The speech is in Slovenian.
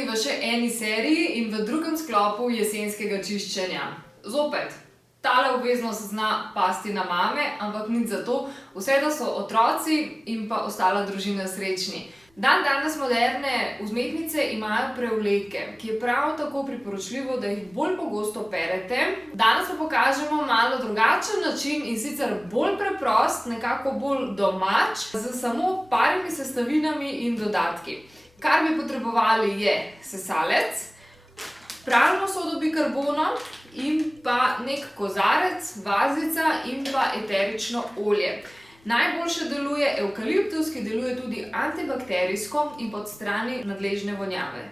pozdravljeni v še eni seriji in v drugem sklopu jesenskega čiščenja. Zopet, tale obveznost zna pasti na mame, ampak nič zato, vse da so otroci in pa ostala družina srečni. Danes moderne vzmetnice imajo prevleke, ki je prav tako priporočljivo, da jih bolj pogosto perete. Danes pa pokažemo malo drugačen način in sicer bolj preprost, nekako bolj domač, z samo parimi sestavinami in dodatki. Kar bi potrebovali je sesalec, pralno sodo bikarbono in pa nek kozarec, vazica in pa eterično olje. Najboljše deluje evkaliptus, ki deluje tudi antibakterijsko in odstrani nadležne vonjave.